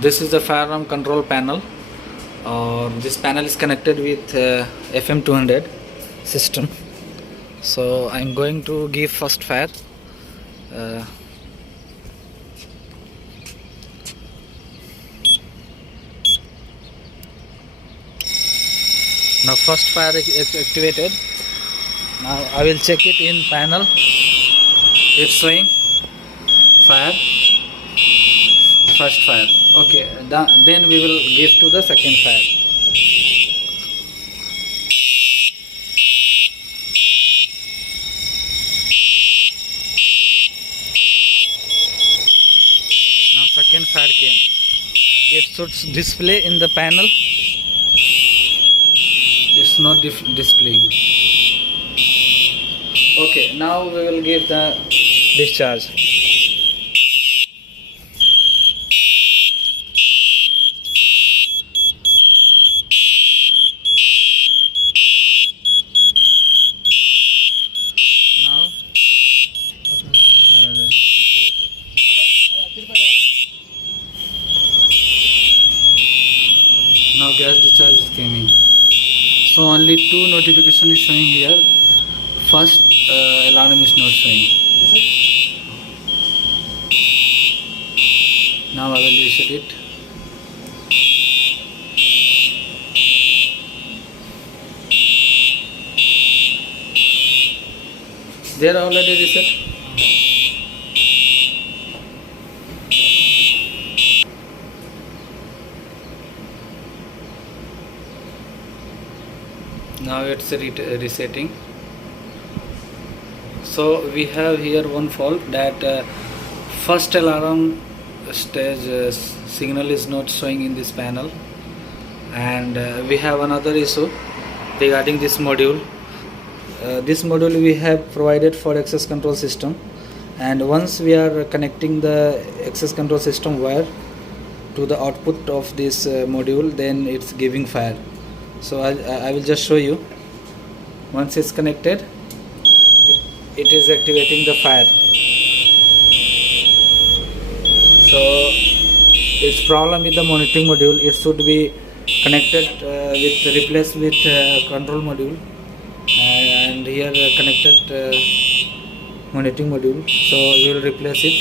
This is the firearm control panel. This panel is connected with FM200 system. So I'm going to give first fire. Now first fire is activated. Now I will check it in panel. It's showing fire, first fire. Okay, then we will give to the second fire. Now second fire came. It should display in the panel. It's not displaying. Okay, now we will give the discharge. Now gas discharge is coming. So only two notification is showing here. First alarm is not showing. Now I will reset it. They are already reset. Now it's resetting. So we have here one fault, that first alarm stage signal is not showing in this panel, and we have another issue regarding this module. This module we have provided for access control system, and once we are connecting the access control system wire to the output of this module, then it's giving fire. So I will just show you. Once it's connected, it is activating the fire. So its problem with the monitoring module. It should be connected replaced with control module, and here connected monitoring module. So we will replace it.